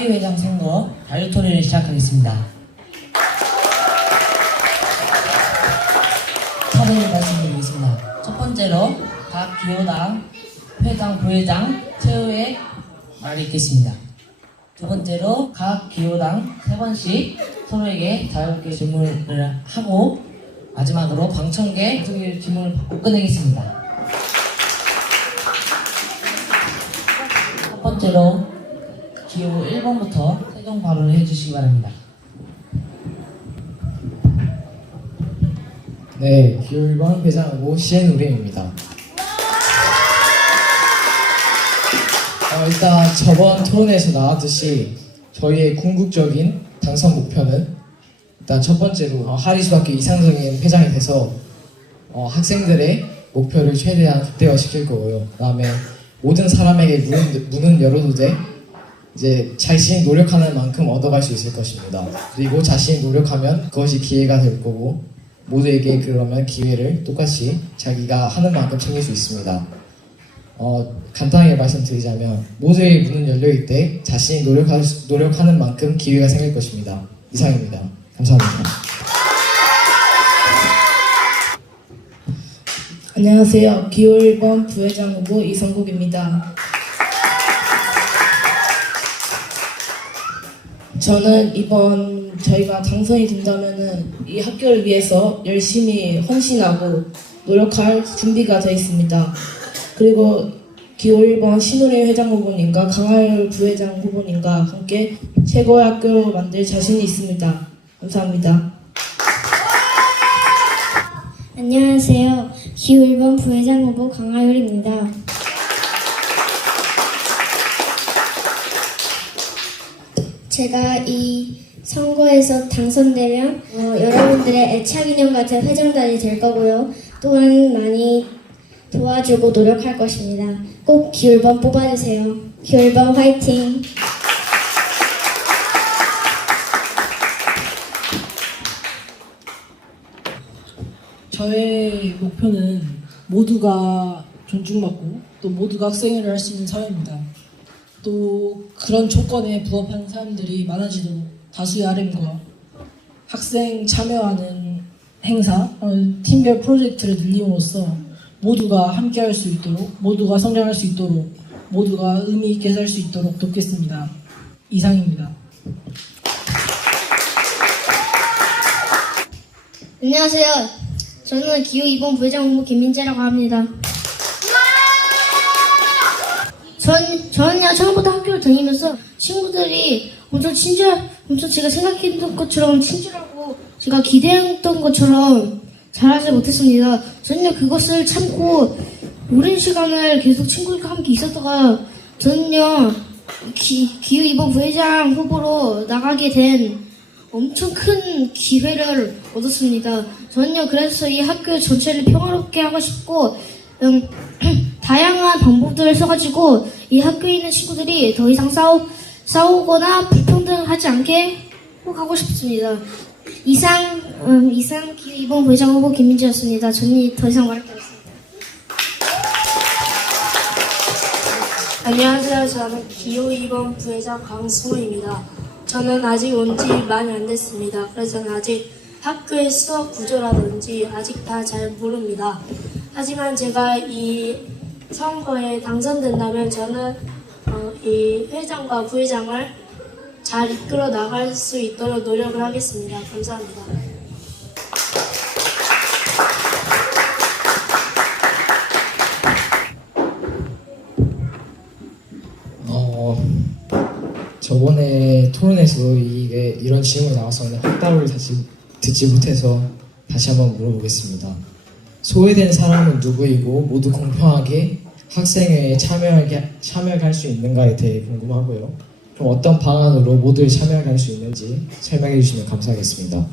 하리회장 선거 자유토론을 시작하겠습니다. 차례를 말씀드리겠습니다. 첫 번째로 각 기호당 회장, 부회장 최후의 말을 읽겠습니다. 두 번째로 각 기호당 3번씩 서로에게 자유롭게 질문을 하고 마지막으로 방청객 질문을 받고 끝내겠습니다. 첫 번째로 기호 1번부터 최종 발언을 해주시기 바랍니다. 네, 기호 1번 회장하고 시엔우림입니다. 일단 저번 토론에서 나왔듯이 저희의 궁극적인 당선 목표는 일단 첫 번째로 하리수학교 이상적인 회장이 돼서 학생들의 목표를 최대한 극대화시킬 거고요. 그다음에 모든 사람에게 문은 열어도 돼. 이제 자신이 노력하는 만큼 얻어갈 수 있을 것입니다. 그리고 자신이 노력하면 그것이 기회가 될 거고 모두에게 그러면 기회를 똑같이 자기가 하는 만큼 챙길 수 있습니다. 간단하게 말씀드리자면 모두의 문은 열려있을 때 자신이 노력하는 만큼 기회가 생길 것입니다. 이상입니다. 감사합니다. 안녕하세요. 기호 1번 부회장 후보 이성국입니다. 저는 이번 저희가 당선이 된다면은 이 학교를 위해서 열심히 헌신하고 노력할 준비가 되어 있습니다. 그리고 기호 1번 신우림 회장 후보님과 강하율 부회장 후보님과 함께 최고의 학교로 만들 자신이 있습니다. 감사합니다. 안녕하세요. 기호 1번 부회장 후보 강하율입니다. 제가 이 선거에서 당선되면 여러분들의 애착 인형 같은 회장단이 될 거고요. 또한 많이 도와주고 노력할 것입니다. 꼭 기호 1번 뽑아주세요. 기호 1번 화이팅! 저의 목표는 모두가 존중받고 또 모두가 학생회를 할 수 있는 사회입니다. 또 그런 조건에 부합하는 사람들이 많아지도록 다수의 RM과 학생 참여하는 행사, 팀별 프로젝트를 늘림으로써 모두가 함께할 수 있도록, 모두가 성장할 수 있도록, 모두가 의미 있게 살 수 있도록 돕겠습니다. 이상입니다. 안녕하세요. 저는 기호 2번 부회장 후보 김민재라고 합니다. 저는요 처음부터 학교를 다니면서 친구들이 엄청 제가 생각했던 것처럼 친절하고 제가 기대했던 것처럼 잘하지 못했습니다. 저는요 그것을 참고 오랜 시간을 계속 친구들과 함께 있었다가 저는요 기호 2번 부회장 후보로 나가게 된 엄청 큰 기회를 얻었습니다. 저는요 그래서 이 학교 전체를 평화롭게 하고 싶고 다양한 방법들을 써가지고 이 학교에 있는 친구들이 더 이상 싸우거나 불평등하지 않게 꼭 하고 싶습니다. 이상 기호 2번 부회장 후보 김민지였습니다. 저는 더 이상 말할 게 없습니다. 안녕하세요. 저는 기호 2번 부회장 강승우입니다. 저는 아직 온 지 많이 안 됐습니다. 그래서 저는 아직 학교의 수업 구조라든지 아직 다 잘 모릅니다. 하지만 제가 이 선거에 당선된다면 저는 이 회장과 부회장을 잘 이끌어 나갈 수 있도록 노력을 하겠습니다. 감사합니다. 저번에 토론에서 이런 질문이 나왔었는데 확답을 듣지 못해서 다시 한번 물어보겠습니다. 소외된 사람은 누구이고 모두 공평하게 학생회에 참여하게 할 수 있는가에 대해 궁금하고요. 그럼 어떤 방안으로 모두 참여하게 할 수 있는지 설명해 주시면 감사하겠습니다.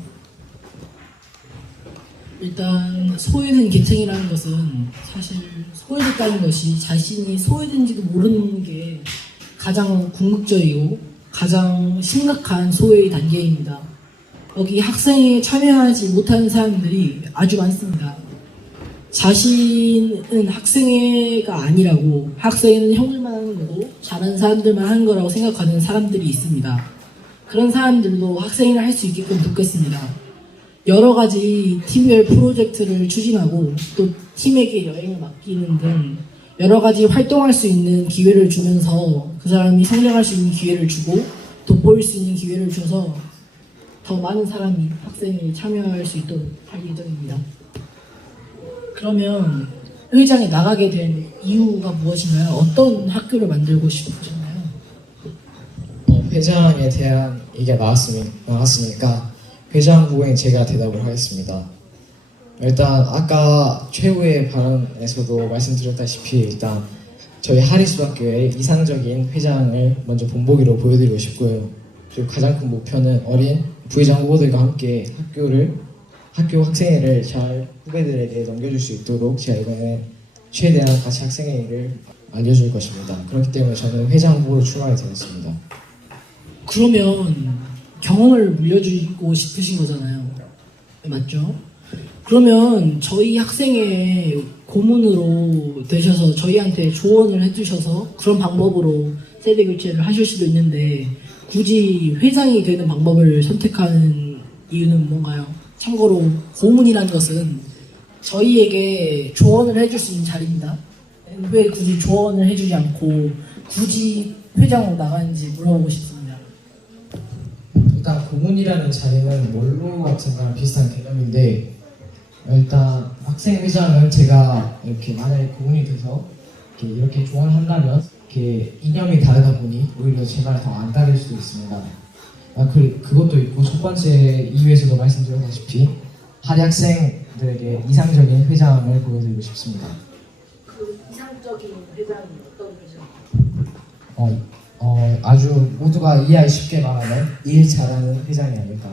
일단 소외된 계층이라는 것은 사실 소외됐다는 것이 자신이 소외된지도 모르는 게 가장 궁극적이고 가장 심각한 소외의 단계입니다. 여기 학생에 참여하지 못하는 사람들이 아주 많습니다. 자신은 학생회가 아니라고, 학생회는 형들만 하는 거고 잘하는 사람들만 하는 거라고 생각하는 사람들이 있습니다. 그런 사람들도 학생회를 할 수 있게끔 돕겠습니다. 여러 가지 팀별 프로젝트를 추진하고 또 팀에게 여행을 맡기는 등 여러 가지 활동할 수 있는 기회를 주면서 그 사람이 성장할 수 있는 기회를 주고 돋보일 수 있는 기회를 줘서 더 많은 사람이 학생회에 참여할 수 있도록 할 예정입니다. 그러면 회장에 나가게 된 이유가 무엇인가요? 어떤 학교를 만들고 싶으셨나요? 회장에 대한 얘기가 나왔으니까 회장 후보인 제가 대답을 하겠습니다. 일단 아까 최후의 발언에서도 말씀드렸다시피 일단 저희 하리수학교의 이상적인 회장을 먼저 본보기로 보여드리고 싶고요. 그리고 가장 큰 목표는 어린 부회장 후보들과 함께 학교 학생회를 잘 후배들에게 넘겨줄 수 있도록 제가 이번에 최대한 같이 학생회를 알려줄 것입니다. 그렇기 때문에 저는 회장 후보로 출마하게 되었습니다. 그러면 경험을 물려주고 싶으신 거잖아요. 맞죠? 그러면 저희 학생회 고문으로 되셔서 저희한테 조언을 해주셔서 그런 방법으로 세대 교체를 하실 수도 있는데 굳이 회장이 되는 방법을 선택하는 이유는 뭔가요? 참고로 고문이라는 것은 저희에게 조언을 해줄 수 있는 자리입니다. 왜 굳이 조언을 해주지 않고 굳이 회장으로 나가는지 물어보고 싶습니다. 일단 고문이라는 자리는 원로 같은 거랑 비슷한 개념인데 일단 학생회장은 제가 이렇게 만약에 고문이 돼서 이렇게 조언을 한다면 이렇게 이념이 다르다 보니 오히려 제 말을 더 안 따를 수도 있습니다. 그것도 있고 첫 번째 이유에서도 말씀드렸다시피 하리 학생들에게 이상적인 회장을 보여드리고 싶습니다. 그 이상적인 회장이 어떤 회장? 아주 모두가 이해하기 쉽게 말하면 일 잘하는 회장이 아닐까.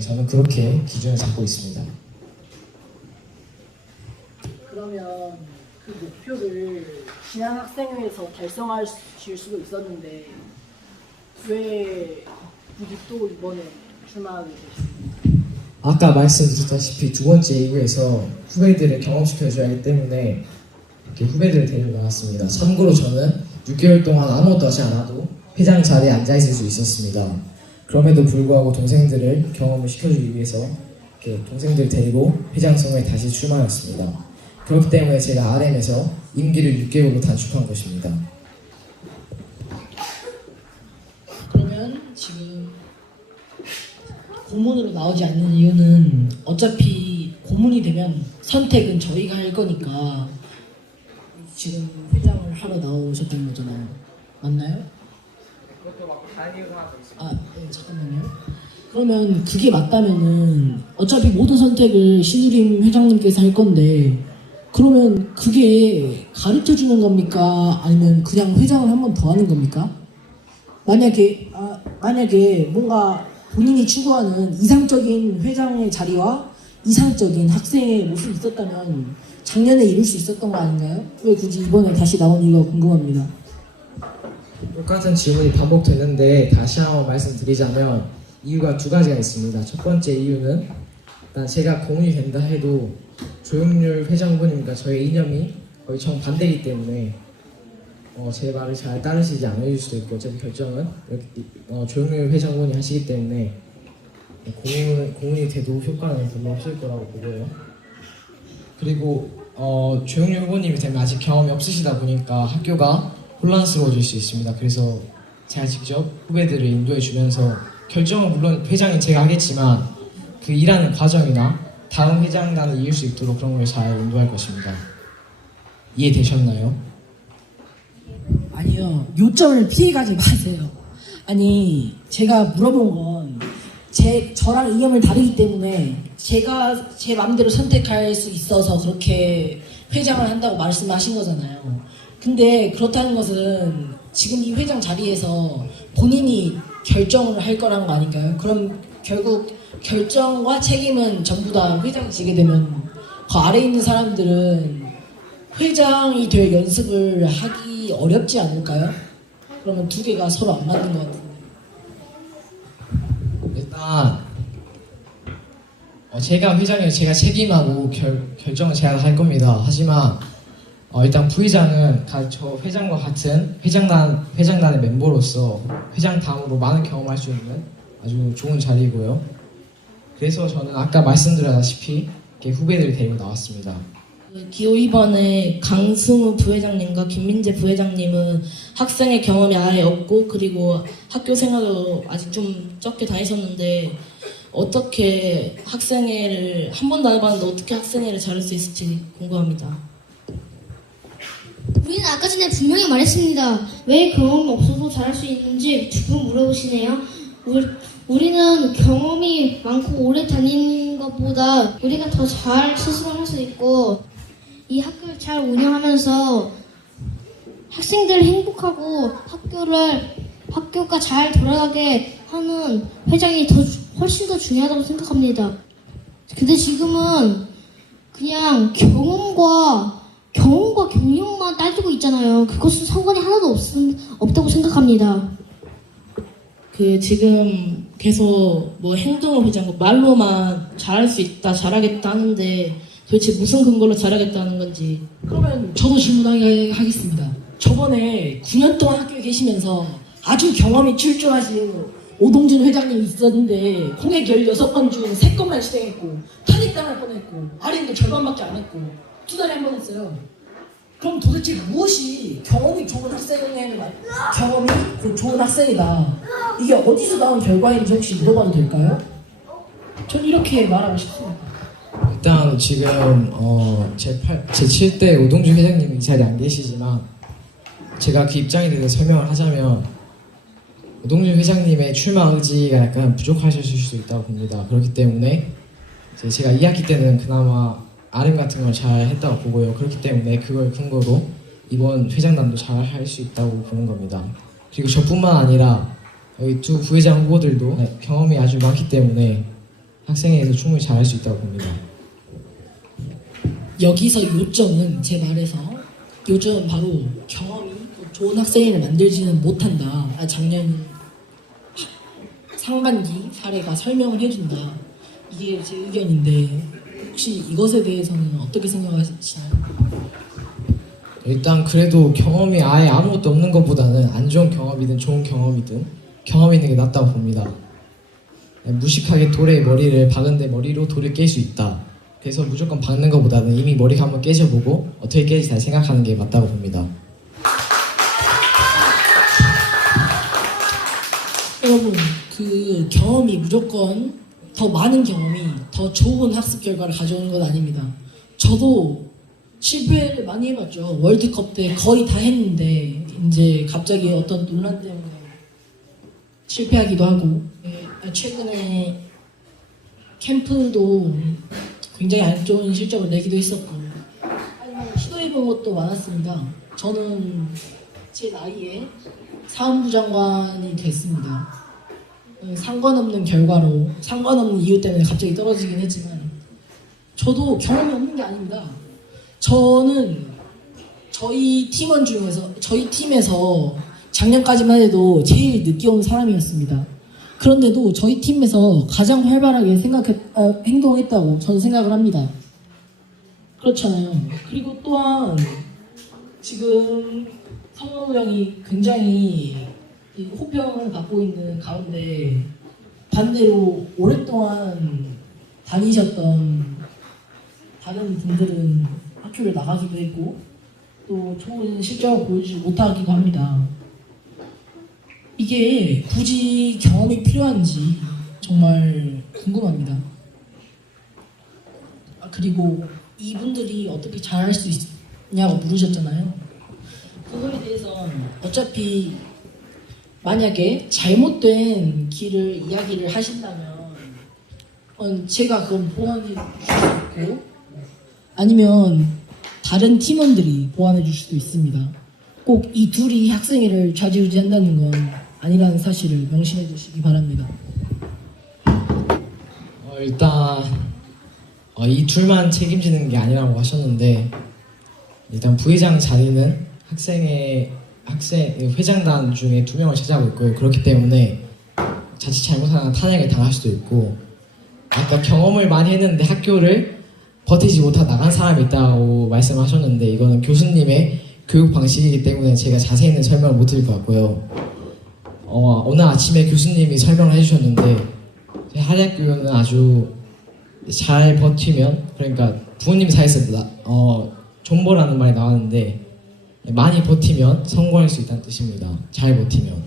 저는 그렇게 기준을 잡고 있습니다. 그러면 그 목표를 지난 학생회에서 달성하실 수도 있었는데 왜 굳이 또 이번에 출마하게 되셨나요? 아까 말씀드렸다시피 두 번째 이유에서 후배들을 경험시켜줘야 하기 때문에 이렇게 후배들을 데리고 나왔습니다. 참고로 저는 6개월 동안 아무것도 하지 않아도 회장 자리에 앉아있을 수 있었습니다. 그럼에도 불구하고 동생들을 경험을 시켜주기 위해서 이렇게 동생들 데리고 회장 선거에 다시 출마하였습니다. 그렇기 때문에 제가 RM에서 임기를 6개월로 단축한 것입니다. 그러면 지금 고문으로 나오지 않는 이유는 어차피 고문이 되면 선택은 저희가 할 거니까 지금 회장을 하러 나오셨던 거잖아요. 맞나요? 그것도 막 다른 이유가 하나 더 있습니다. 네, 잠깐만요. 그러면 그게 맞다면은 어차피 모든 선택을 신우림 회장님께서 할 건데 그러면 그게 가르쳐 주는 겁니까? 아니면 그냥 회장을 한 번 더 하는 겁니까? 만약에 뭔가 본인이 추구하는 이상적인 회장의 자리와 이상적인 학생의 모습이 있었다면 작년에 이룰 수 있었던 거 아닌가요? 왜 굳이 이번에 다시 나온 이유가 궁금합니다. 똑같은 질문이 반복되는데 다시 한번 말씀드리자면 이유가 두 가지가 있습니다. 첫 번째 이유는 일단 제가 고문이 된다 해도 조영률 회장 후보님과 저의 이념이 거의 정반대이기 때문에 제 말을 잘 따르시지 않을 수도 있고 어차피 결정은 조영률 회장 후보님 하시기 때문에 고문이 돼도 효과는 별로 없을 거라고 보고요. 그리고 조영률 후보님이 되면 아직 경험이 없으시다 보니까 학교가 혼란스러워질 수 있습니다. 그래서 제가 직접 후배들을 인도해 주면서 결정은 물론 회장인 제가 하겠지만 그 일하는 과정이나 다음 회장단을 이길 수 있도록 그런 걸 잘 인도할 것입니다. 이해되셨나요? 아니요, 요점을 피해가지 마세요. 아니, 제가 물어본 건 저랑 이념을 다르기 때문에 제가 제 마음대로 선택할 수 있어서 그렇게 회장을 한다고 말씀하신 거잖아요. 근데 그렇다는 것은 지금 이 회장 자리에서 본인이 결정을 할 거라는 거 아닌가요? 그럼 결국 결정과 책임은 전부 다 회장이 지게 되면 그 아래에 있는 사람들은 회장이 될 연습을 하기 어렵지 않을까요? 그러면 두 개가 서로 안 맞는 것 같은데. 일단 제가 회장이에요. 제가 책임하고 결정은 제가 할 겁니다. 하지만 일단 부회장은 저 회장과 같은 회장단의 멤버로서 회장다음으로 많은 경험할 수 있는 아주 좋은 자리이고요. 그래서 저는 아까 말씀드렸다시피 이렇게 후배들을 데리고 나왔습니다. 기호 2번의 강승우 부회장님과 김민재 부회장님은 학생의 경험이 아예 없고 그리고 학교 생활도 아직 좀 적게 다니셨는데 어떻게 학생회를 한 번도 안 해봤는데 어떻게 학생회를 잘할 수 있을지 궁금합니다. 우리는 아까 전에 분명히 말했습니다. 왜 경험이 없어도 잘할 수 있는지 두 분 물어보시네요. 우리는 경험이 많고 오래 다니는 것보다 우리가 더 잘 스스로 할 수 있고 이 학교를 잘 운영하면서 학생들 행복하고 학교가 잘 돌아가게 하는 회장이 훨씬 더 중요하다고 생각합니다. 근데 지금은 그냥 경험과 경력만 따지고 있잖아요. 그것은 상관이 하나도 없다고 생각합니다. 지금 계속 뭐 행동을 보지 않고 말로만 잘할 수 있다, 잘하겠다 하는데 도대체 무슨 근거로 잘하겠다는 건지. 그러면 저도 질문하겠습니다. 저번에 9년 동안 학교에 계시면서 아주 경험이 출중하신 오동준 회장님이 있었는데 공약 16건 중 3건만 실행했고 탄핵당할 뻔했고 할인도 절반밖에 안 했고 2달에 한 번 했어요. 그럼 도대체 무엇이 경험이 좋은 학생이다, 이게 어디서 나온 결과인지 혹시 물어봐도 될까요? 전 이렇게 말하고 싶습니다. 일단 지금 제 7대 오동준 회장님은 이 자리에 안 계시지만 제가 그 입장에 대해서 설명을 하자면 오동준 회장님의 출마 의지가 약간 부족하셨을 수도 있다고 봅니다. 그렇기 때문에 제가 2학기 때는 그나마 RM 같은 걸 잘 했다고 보고요. 그렇기 때문에 그걸 근거로 이번 회장단도 잘 할 수 있다고 보는 겁니다. 그리고 저뿐만 아니라 여기 두 부회장 후보들도 경험이 아주 많기 때문에 학생회에서 충분히 잘 할 수 있다고 봅니다. 여기서 요점은 제 말에서 요점은 바로 경험이 좋은 학생회를 만들지는 못한다. 작년 상반기 사례가 설명을 해준다. 이게 제 의견인데 혹시 이것에 대해서는 어떻게 생각하시나요? 일단 그래도 경험이 아예 아무것도 없는 것보다는 안 좋은 경험이든 좋은 경험이든 경험 있는 게 낫다고 봅니다. 무식하게 돌에 머리를 박은데 머리로 돌을 깰 수 있다. 그래서 무조건 박는 것보다는 이미 머리가 한번 깨져보고 어떻게 깨질지 잘 생각하는 게 맞다고 봅니다. 여러분, 그 경험이 무조건 더 많은 경험이 더 좋은 학습 결과를 가져오는 건 아닙니다. 저도 실패를 많이 해봤죠. 월드컵 때 거의 다 했는데 이제 갑자기 어떤 논란 때문에 실패하기도 하고, 최근에 캠프도 굉장히 안 좋은 실적을 내기도 했었고, 시도해본 것도 많았습니다. 저는 제 나이에 사원부 장관이 됐습니다. 상관없는 결과로, 상관없는 이유 때문에 갑자기 떨어지긴 했지만 저도 경험이 없는 게 아닙니다. 저는 저희 팀에서 작년까지만 해도 제일 늦게 온 사람이었습니다. 그런데도 저희 팀에서 가장 활발하게 행동했다고 저는 생각을 합니다. 그렇잖아요. 그리고 또한 지금 성원우 형이 굉장히 호평을 받고 있는 가운데 반대로 오랫동안 다니셨던 다른 분들은 학교를 나가기도 했고 또 좋은 실적을 보여주지 못하기도 합니다. 이게 굳이 경험이 필요한지 정말 궁금합니다. 그리고 이분들이 어떻게 잘할 수 있냐고 물으셨잖아요. 그거에 대해서는 어차피 만약에 잘못된 길을 이야기를 하신다면 제가 그건 보완해 줄 수 있고 아니면 다른 팀원들이 보완해 줄 수도 있습니다. 꼭 이 둘이 학생회를 좌지우지한다는 건 아니라는 사실을 명심해 주시기 바랍니다. 일단 이 둘만 책임지는 게 아니라고 하셨는데 일단 부회장 자리는 회장단 중에 2명을 차지하고 있고요. 그렇기 때문에 자칫 잘못하면 탄핵을 당할 수도 있고 아까 경험을 많이 했는데 학교를 버티지 못하 나간 사람이 있다고 말씀하셨는데 이거는 교수님의 교육 방식이기 때문에 제가 자세히는 설명을 못 드릴 것 같고요. 오늘 아침에 교수님이 설명을 해주셨는데 한의학교는 아주 잘 버티면, 그러니까 부모님 사이에서 존버라는 말이 나왔는데 많이 버티면 성공할 수 있다는 뜻입니다. 잘 버티면.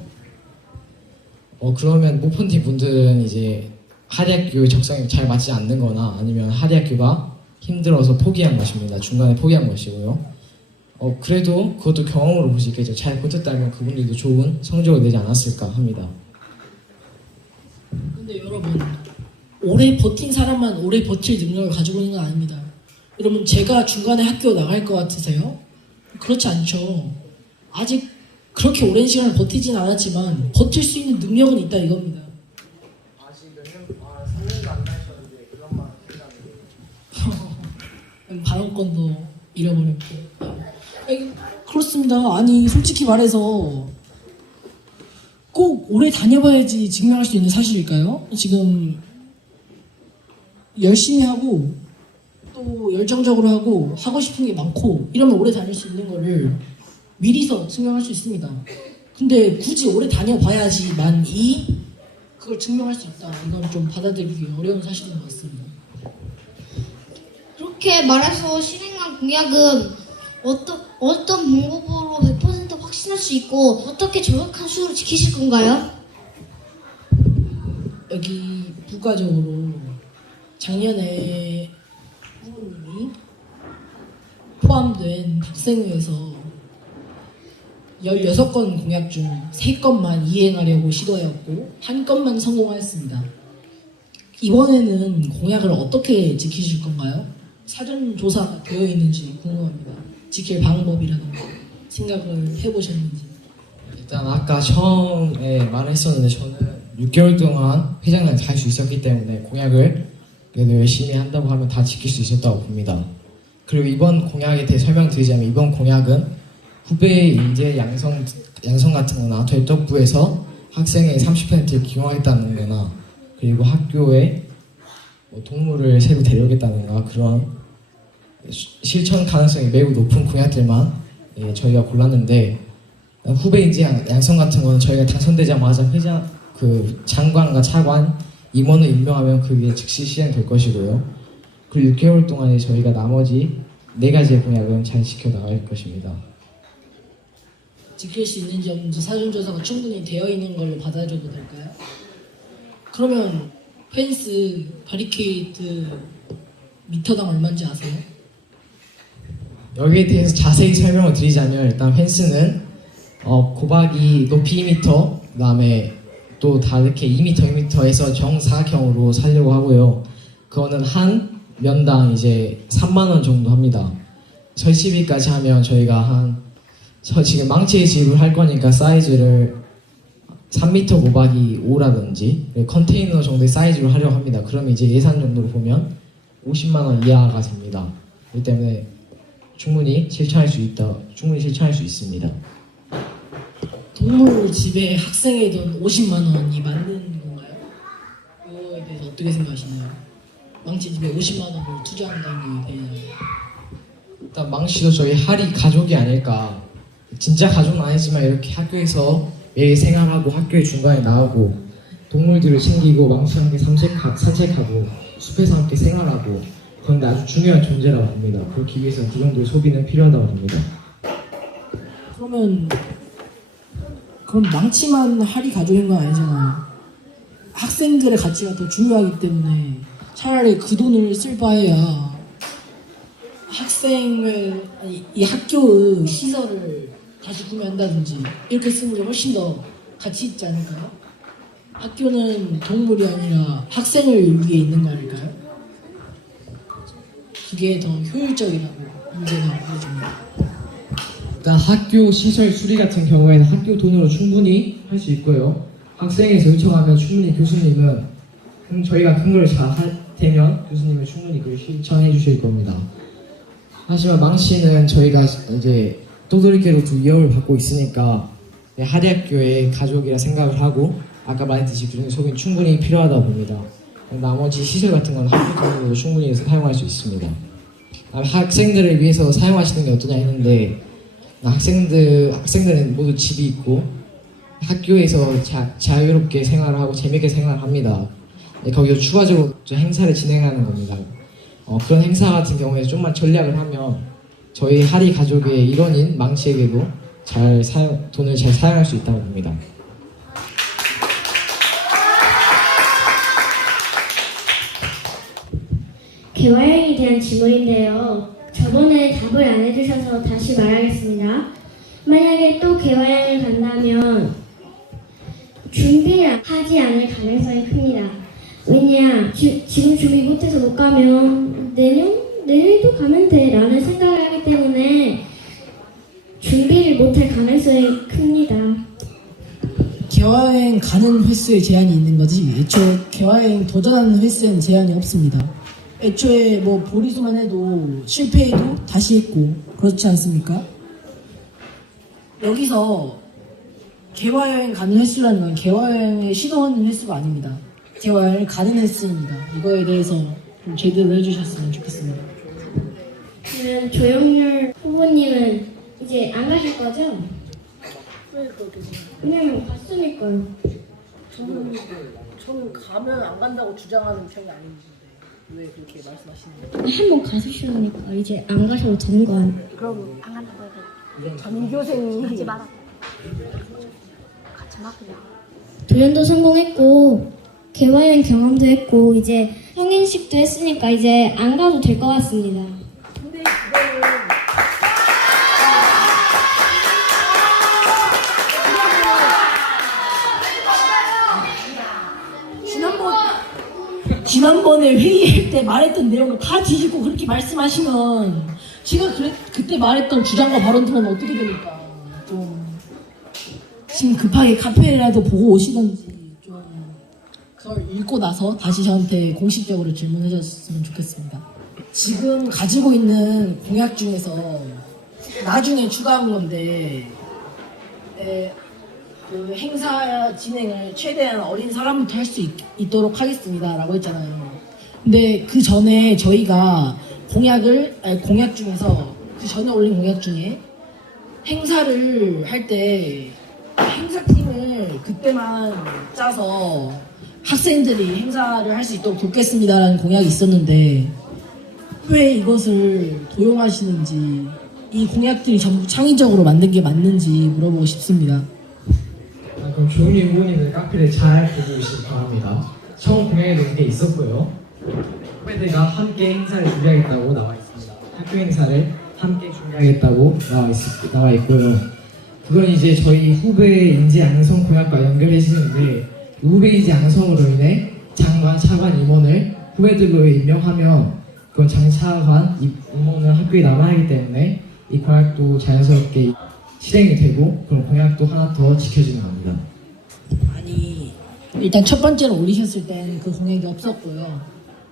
그러면 못 버틴 분들은 이제 한의학교의 적성에 잘 맞지 않는 거나 아니면 한의학교가 힘들어서 포기한 것입니다. 중간에 포기한 것이고요. 그래도 그것도 경험으로 볼 수 있겠죠. 잘 버텼다면 그분들도 좋은 성적을 내지 않았을까 합니다. 근데 여러분, 오래 버틴 사람만 오래 버틸 능력을 가지고 있는 건 아닙니다. 여러분, 제가 중간에 학교 나갈 것 같으세요? 그렇지 않죠. 아직 그렇게 오랜 시간을 버티진 않았지만 버틸 수 있는 능력은 있다 이겁니다. 아직 3년도 안 나셨는데 그런 말 하시다는 발언권도 잃어버렸고. 그렇습니다. 아니, 솔직히 말해서 꼭 오래 다녀봐야지 증명할 수 있는 사실일까요? 지금 열심히 하고 또 열정적으로 하고 싶은 게 많고 이러면 오래 다닐 수 있는 거를 미리서 증명할 수 있습니다. 근데 굳이 오래 다녀봐야지만이 그걸 증명할 수 있다. 이건 좀 받아들이기 어려운 사실인 것 같습니다. 그렇게 말해서 실행한 공약은 어떤 방법으로 100% 확신할 수 있고 어떻게 정확한 수를 지키실 건가요? 여기 부가적으로 작년에 부모님이 포함된 학생회에서 16건 공약 중 3건만 이행하려고 시도하였고 1건만 성공하였습니다. 이번에는 공약을 어떻게 지키실 건가요? 사전조사가 되어 있는지 궁금합니다. 지킬 방법이라든가 생각을 해보셨는지. 일단 아까 처음에 말을 했었는데 저는 6개월 동안 회장을 갈 수 있었기 때문에 공약을 그래도 열심히 한다고 하면 다 지킬 수 있었다고 봅니다. 그리고 이번 공약에 대해 설명드리자면 이번 공약은 후배 인재 양성 같은 거나 덜떡부에서 학생의 30%를 기용하겠다는 거나 그리고 학교에 동물을 새로 데려오겠다는가 그런 실천 가능성이 매우 높은 공약들만 저희가 골랐는데 후배 인재 양성 같은 거는 저희가 당선되자마자 장관과 차관 임원을 임명하면 그게 즉시 실행될 것이고요. 그리고 6개월 동안에 저희가 나머지 4가지의 공약은 잘 지켜나갈 것입니다. 지킬 수 있는지 없는지 사전조사가 충분히 되어 있는 걸로 받아줘도 될까요? 그러면 펜스 바리케이트 미터당 얼마인지 아세요? 여기에 대해서 자세히 설명을 드리자면 일단 펜스는 고박이 높이 2m, 그 다음에 또 다르게 2m, 2m에서 정사각형으로 살려고 하고요. 그거는 한 면당 이제 3만원 정도 합니다. 설치비까지 하면 저희가 저 지금 망치의 집을 할 거니까 사이즈를 3m 곱하기 5라든지 컨테이너 정도의 사이즈로 하려고 합니다. 그럼 이제 예산 정도로 보면 50만원 이하가 됩니다. 그렇기 때문에 충분히 실천할 수 있습니다. 동물 집에 학생의 돈 50만 원이 맞는 건가요? 그거에 대해서 어떻게 생각하시나요? 망치 집에 50만 원을 투자한다는 게 되나요? 일단 망치도 저희 하리 가족이 아닐까. 진짜 가족은 아니지만 이렇게 학교에서 매일 생활하고 학교의 중간에 나오고 동물들을 챙기고 망치와 함께 산책하고 숲에서 함께 생활하고 그런데 아주 중요한 존재라고 봅니다. 그렇기 위해서는 그 정도의 소비는 필요하다고 봅니다. 그럼 망치만 하리 가족인 건 아니잖아요. 학생들의 가치가 더 중요하기 때문에 차라리 그 돈을 쓸 바에야 이 학교의 시설을 다시 구매한다든지 이렇게 쓰는 게 훨씬 더 가치 있지 않을까요? 학교는 동물이 아니라 학생을 위해 있는 거 아닐까요? 그게 더 효율적이라고 문제가 보여집니다. 일단 학교 시설 수리 같은 경우에는 학교 돈으로 충분히 할 수 있고요. 학생에서 요청하면 충분히 교수님은 저희가 근거를 잘 하면 교수님은 충분히 그걸 실천해 주실 겁니다. 하지만 망치는 저희가 이제 또돌이개로 위협을 받고 있으니까 하리학교의 가족이라 생각을 하고 아까 말했듯이 그 정도 소비는 충분히 필요하다고 봅니다. 나머지 시설 같은 건 학교 돈으로 충분히 사용할 수 있습니다. 학생들을 위해서 사용하시는 게 어떠냐 했는데 학생들은 모두 집이 있고 학교에서 자유롭게 생활을 하고 재밌게 생활합니다. 거기서 추가적으로 행사를 진행하는 겁니다. 그런 행사 같은 경우에 좀만 전략을 하면 저희 하리 가족의 일원인 망치에게도 돈을 잘 사용할 수 있다고 봅니다. 개화형에 대한 질문인데요. 저번에 답을 안 해주셔서 다시 말하겠습니다. 만약에 또 개화형을 간다면 준비를 하지 않을 가능성이 큽니다. 왜냐, 지금 준비 못해서 못 가면 내년에도 가면 돼 라는 생각을 하기 때문에 준비를 못할 가능성이 큽니다. 개화여행 가는 횟수에 제한이 있는 거지 애초에 개화여행 도전하는 횟수에는 제한이 없습니다. 애초에 뭐 보리수만 해도 실패해도 다시 했고 그렇지 않습니까? 여기서 개화여행 가는 횟수라는 건 개화여행을 시도하는 횟수가 아닙니다. 개화여행을 가는 횟수입니다. 이거에 대해서 좀 제대로 해주셨으면 좋겠습니다. 그러면 조영률 후보님은 이제 안 가실 거죠? 왜냐면 갔으니까요. 저는 가면 안 간다고 주장하는 편이 아닌데 왜 그렇게 말씀하시는 거예요? 한 번 가셨으니까 이제 안 가셔도 되는 거 아니에요? 그럼 안 간다고 해도 전교생이 하지 마라. 같이 막 그냥. 도전도 성공했고 개화여행 경험도 했고 이제 성인식도 했으니까 이제 안 가도 될 것 같습니다. 근데 그거는 지난번에 회의할 때 말했던 내용을 다 뒤집고 그렇게 말씀하시면 제가 그때 말했던 주장과 발언들은 어떻게 됩니까? 좀 지금 급하게 카페라도 보고 오시던지 좀 그걸 읽고 나서 다시 저한테 공식적으로 질문해 주셨으면 좋겠습니다. 지금 가지고 있는 공약 중에서 나중에 추가한 건데 그 행사 진행을 최대한 어린 사람부터 할 수 있도록 하겠습니다 라고 했잖아요. 근데 그 전에 저희가 공약 중에서 그 전에 올린 공약 중에 행사를 할 때 행사팀을 그때만 짜서 학생들이 행사를 할 수 있도록 돕겠습니다라는 공약이 있었는데 왜 이것을 도용하시는지 이 공약들이 전부 창의적으로 만든 게 맞는지 물어보고 싶습니다. 그럼 조은희 후보님은 카페를 잘 보고 계시기 바랍니다. 처음 공약에도 그게 있었고요. 후배들과 함께 행사를 준비하겠다고 나와 있습니다. 학교 행사를 함께 준비하겠다고 나와 있고요. 그건 이제 저희 후배 인재 양성 공약과 연결해지는데 후배 인재 양성으로 인해 장관, 차관, 임원을 후배들로 임명하면 그건 장차관, 임원은 학교에 남아야 하기 때문에 이 공약도 자연스럽게 실행이 되고 그런 공약도 하나 더 지켜지는 겁니다. 아니 일단 첫 번째로 올리셨을 땐 그 공약이 없었고요.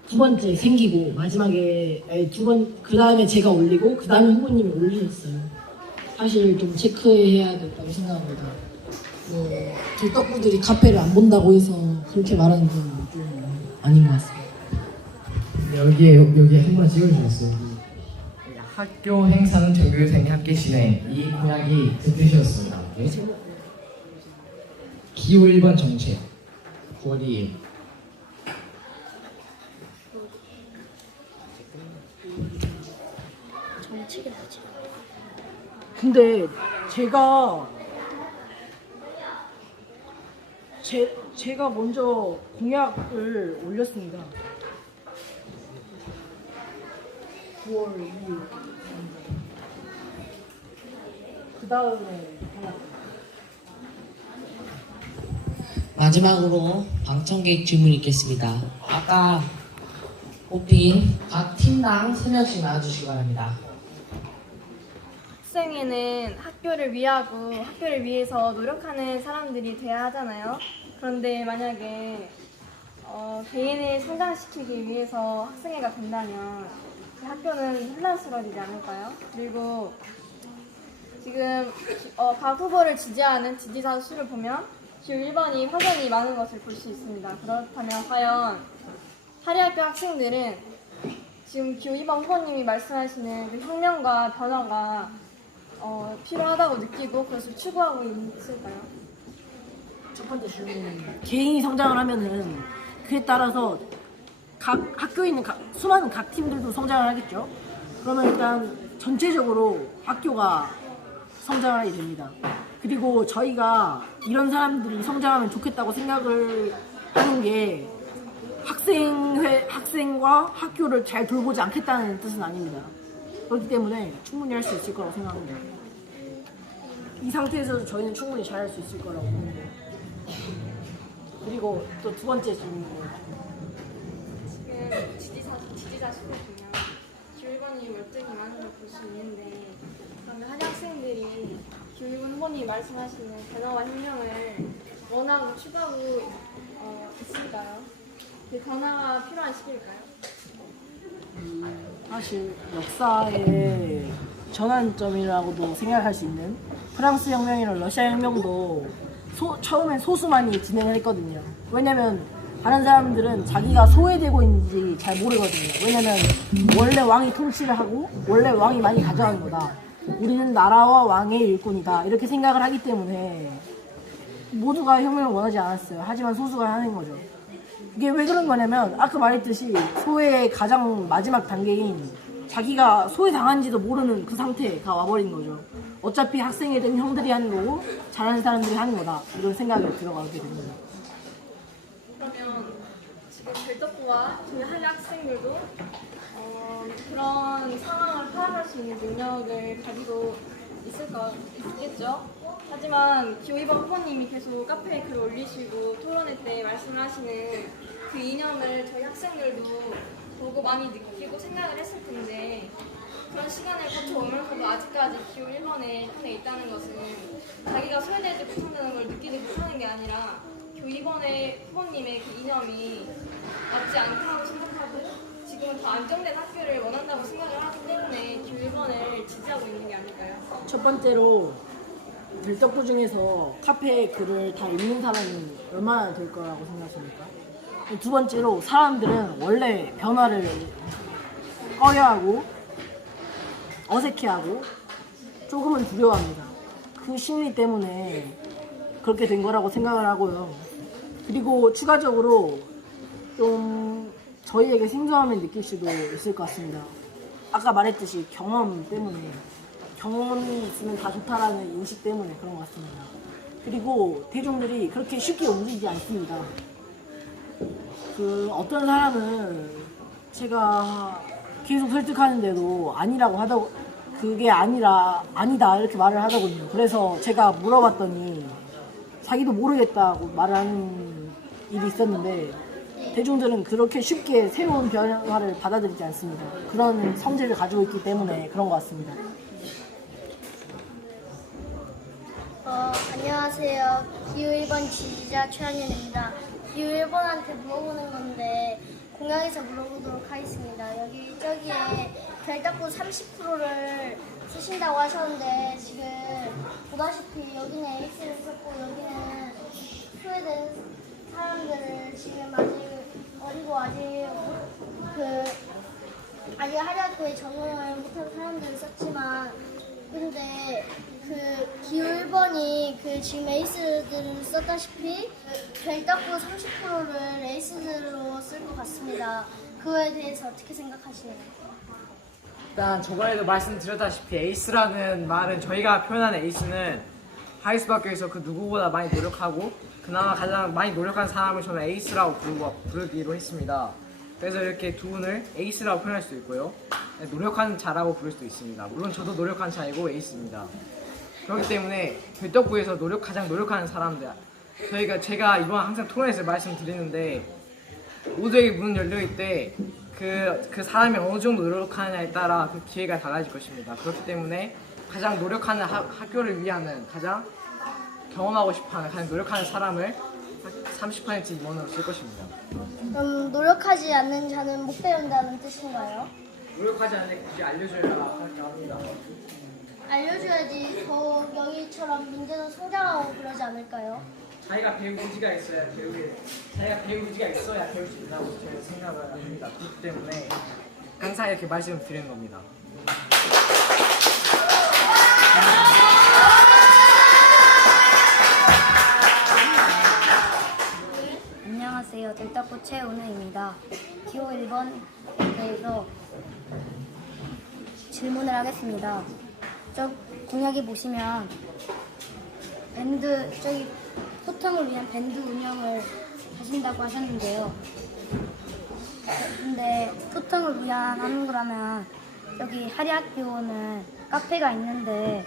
두 번째 생기고 마지막에 그 다음에 제가 올리고 그 다음에 후보님이 올리셨어요. 사실 좀 체크해야 된다고 생각합니다. 뭐 들떡부들이 카페를 안 본다고 해서 그렇게 말하는 건 좀 아닌 것 같습니다. 여기에 한번 찍어주셨어요. 학교 행사는 전교생이 함께 진행. 이 공약이 그 뜻이었습니다. 네? 기호 1번 정책 9월 2일. 정책이라지. 근데 제가 먼저 공약을 올렸습니다. 9월 2일. 그 다음에 마지막으로 방청객 질문 있겠습니다. 아까 뽑힌 각 팀당 3명씩 나와주시기 바랍니다. 학생회는 학교를 위하고 학교를 위해서 노력하는 사람들이 돼야 하잖아요. 그런데 만약에 개인을 성장시키기 위해서 학생회가 된다면 학교는 혼란스러워지지 않을까요? 그리고 지금 각 후보를 지지하는 지지자 수를 보면 기호 1번이 확연히 많은 것을 볼 수 있습니다. 그렇다면 과연 하리학교 학생들은 지금 기호 2번 후보님이 말씀하시는 그 혁명과 변화가 필요하다고 느끼고 그것을 추구하고 있을까요? 첫 번째 질문. 개인이 성장을 하면은 그에 따라서 각 학교에 있는 수많은 각 팀들도 성장을 하겠죠. 그러면 일단 전체적으로 학교가 성장을 하게 됩니다. 그리고 저희가 이런 사람들이 성장하면 좋겠다고 생각을 하는 게 학생과 학교를 잘 돌보지 않겠다는 뜻은 아닙니다. 그렇기 때문에 충분히 할 수 있을 거라고 생각합니다. 이 상태에서도 저희는 충분히 잘 할 수 있을 거라고 봅니다. 그리고 또 두 번째 질문이에요. 지금 지지자수를 보면 기호 1번이 월등히 많은 걸 볼 수 있는데 그러면 하리 학생들이 기호 2번 후보님이 말씀하시는 변화와 혁명을 원하고 추구하고 있을까요? 그 변화가 필요한 시기일까요? 사실 역사의 전환점이라고도 생각할 수 있는 프랑스 혁명이나 러시아 혁명도 처음엔 소수만이 진행을 했거든요. 왜냐면 다른 사람들은 자기가 소외되고 있는지 잘 모르거든요. 왜냐면 원래 왕이 통치를 하고 원래 왕이 많이 가져가는 거다. 우리는 나라와 왕의 일꾼이다. 이렇게 생각을 하기 때문에 모두가 혁명을 원하지 않았어요. 하지만 소수가 하는 거죠. 이게 왜 그런 거냐면 아까 말했듯이 소외의 가장 마지막 단계인 자기가 소외당한지도 모르는 그 상태가 와버린 거죠. 어차피 학생회든 형들이 하는 거고 잘하는 사람들이 하는 거다. 이런 생각이 들어가게 됩니다. 그러면 지금 별떡부와 저희 하리 학생들도 그런 상황을 파악할 수 있는 능력을 가지고 있겠죠. 하지만 기호 2번 후보님이 계속 카페에 글을 올리시고 토론회 때 말씀을 하시는 그 이념을 저희 학생들도 보고 많이 느끼고 생각을 했을 텐데 그런 시간을 거쳐오면서도 아직까지 기호 1번에 편에 있다는 것은 자기가 소외되지 못한다는 걸 느끼지 못하는 게 아니라 기호 2번의 후보님의 그 이념이 맞지 않다고 생각하고 지금은 더 안정된 학교를 원한다고 생각을 하기 때문에 기호 1번을 지지하고 있는 게 아닐까요? 첫 번째로 들떡부 중에서 카페에 글을 다 읽는 사람이 얼마나 될 거라고 생각하십니까? 두 번째로 사람들은 원래 변화를 꺼려하고 어색해하고 조금은 두려워합니다. 그 심리 때문에 그렇게 된 거라고 생각을 하고요. 그리고 추가적으로 좀 저희에게 생소함을 느낄 수도 있을 것 같습니다. 아까 말했듯이 경험 때문에 경험이 있으면 다 좋다라는 인식 때문에 그런 것 같습니다. 그리고 대중들이 그렇게 쉽게 움직이지 않습니다. 어떤 사람은 제가 계속 설득하는데도 아니라고 하다고 그게 아니다 이렇게 말을 하더군요. 그래서 제가 물어봤더니 자기도 모르겠다고 말을 하는 일이 있었는데 대중들은 그렇게 쉽게 새로운 변화를 받아들이지 않습니다. 그런 성질을 가지고 있기 때문에 그런 것 같습니다. 안녕하세요. 기호 1번 지지자 최한윤입니다. 기호 1번한테 물어보는 건데 공약에서 물어보도록 하겠습니다. 저기에 별답구 30%를 쓰신다고 하셨는데 지금 보다시피 여기는 에이스를 썼고 여기는 소외된 사람들을 지금 아직 어리고 아직 하리학교에 적응을 못한 사람들을 썼지만 근데 기호 1번이 지금 에이스들을 썼다시피 별답구 30%를 에이스들로 쓸 것 같습니다. 그거에 대해서 어떻게 생각하시나요? 일단 저번에도 말씀드렸다시피 에이스라는 말은 저희가 표현하는 에이스는 하이스쿠 학교에서 그 누구보다 많이 노력하고 그나마 가장 많이 노력한 사람을 저는 에이스라고 부르기로 했습니다. 그래서 이렇게 두 분을 에이스라고 표현할 수도 있고요. 노력하는 자라고 부를 수도 있습니다. 물론 저도 노력하는 자이고 에이스입니다. 그렇기 때문에 별떡부에서 가장 노력하는 사람들 제가 이번 항상 토론에서 말씀드리는데 모두에게 문은 열려있을 때 그 사람이 어느 정도 노력하느냐에 따라 그 기회가 달라질 것입니다. 그렇기 때문에 가장 노력하는 학교를 위하는 가장 경험하고 싶어하는 가장 노력하는 사람을 30% 임원으로 쓸 것입니다. 그럼 노력하지 않는 자는 못 배운다는 뜻인가요? 노력하지 않는데 굳이 알려줘야 할게 합니다. 알려줘야지 더 여기처럼 민재도 성장하고 그러지 않을까요? 자기가 배울 의지가 있어야 배울 수 있다고 저는 생각을 합니다. 그렇기 때문에 항상 이렇게 말씀을 드리는 겁니다. 안녕하세요. 들딱꽃 최은우입니다. 기호 1번에 대해서 질문을 하겠습니다. 저 공약에 보시면 저기 소통을 위한 밴드 운영을 하신다고 하셨는데요. 근데 소통을 위한 하는 거라면 여기 하리학교는 카페가 있는데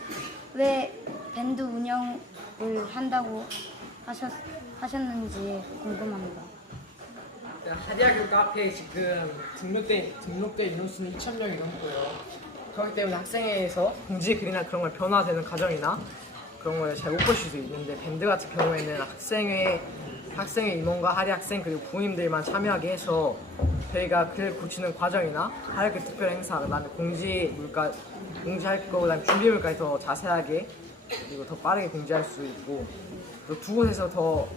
왜 밴드 운영을 한다고 하셨는지 궁금합니다. 하리학교 카페에 지금 등록된 인원수는 2,000명이 넘고요. 그렇기 때문에 학생회에서 공지 글이나 그런 걸 변화되는 과정이나 그런 걸 잘 못 보실 수 있는데, 밴드 같은 경우에는 학생회 임원과 하리 학생 그리고 부모님들만 참여하게 해서 저희가 글 고치는 과정이나 하리학교 특별 행사, 그다음에 공지할 거, 그다음에 준비물까지 더 자세하게 그리고 더 빠르게 공지할 수 있고, 그리고 두 곳에서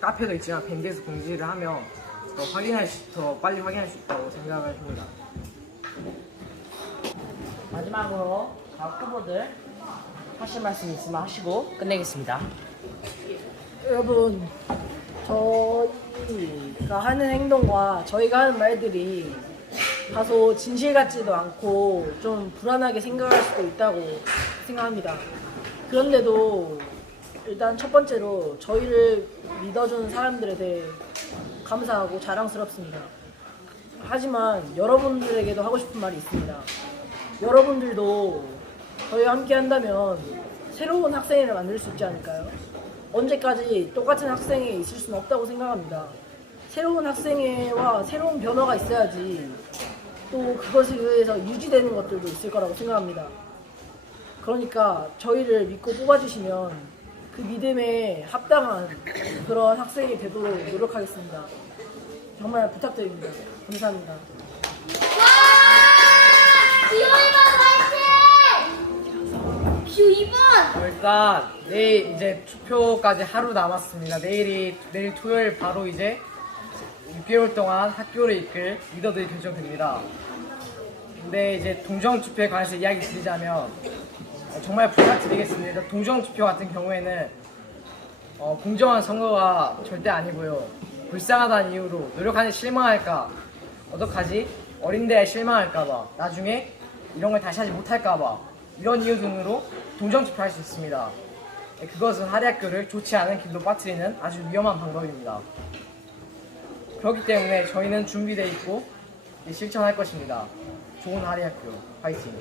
카페도 있지만 밴드에서 공지를 하면 더 빨리 확인할 수 있다고 생각을 합니다. 마지막으로 각 후보들 하실 말씀 있으면 하시고 끝내겠습니다. 여러분, 저희가 하는 행동과 저희가 하는 말들이 다소 진실 같지도 않고 좀 불안하게 생각할 수도 있다고 생각합니다. 그런데도 일단 첫 번째로 저희를 믿어주는 사람들에 대해 감사하고 자랑스럽습니다. 하지만 여러분들에게도 하고 싶은 말이 있습니다. 여러분들도 저희와 함께 한다면 새로운 학생회를 만들 수 있지 않을까요? 언제까지 똑같은 학생회에 있을 수는 없다고 생각합니다. 새로운 학생회와 새로운 변화가 있어야지 또 그것에 의해서 유지되는 것들도 있을 거라고 생각합니다. 그러니까 저희를 믿고 뽑아주시면 그 믿음에 합당한 그런 학생이 되도록 노력하겠습니다. 정말 부탁드립니다. 감사합니다. 기호 2번! 일단 내일 이제 투표까지 하루 남았습니다. 내일 토요일 바로 이제 6개월 동안 학교를 이끌 리더들이 결정됩니다. 근데 이제 동정 투표에 관해서 이야기 드리자면 정말 부탁드리겠습니다. 동정 투표 같은 경우에는 공정한 선거가 절대 아니고요. 불쌍하다는 이유로 노력하는데 실망할까, 어떡하지? 어린데에 실망할까봐, 나중에 이런 걸 다시 하지 못할까봐, 이런 이유 등으로 동정 투표할 수 있습니다. 그것은 하리학교를 좋지 않은 길로 빠뜨리는 아주 위험한 방법입니다. 그렇기 때문에 저희는 준비되어 있고 실천할 것입니다. 좋은 하리학교 파이팅!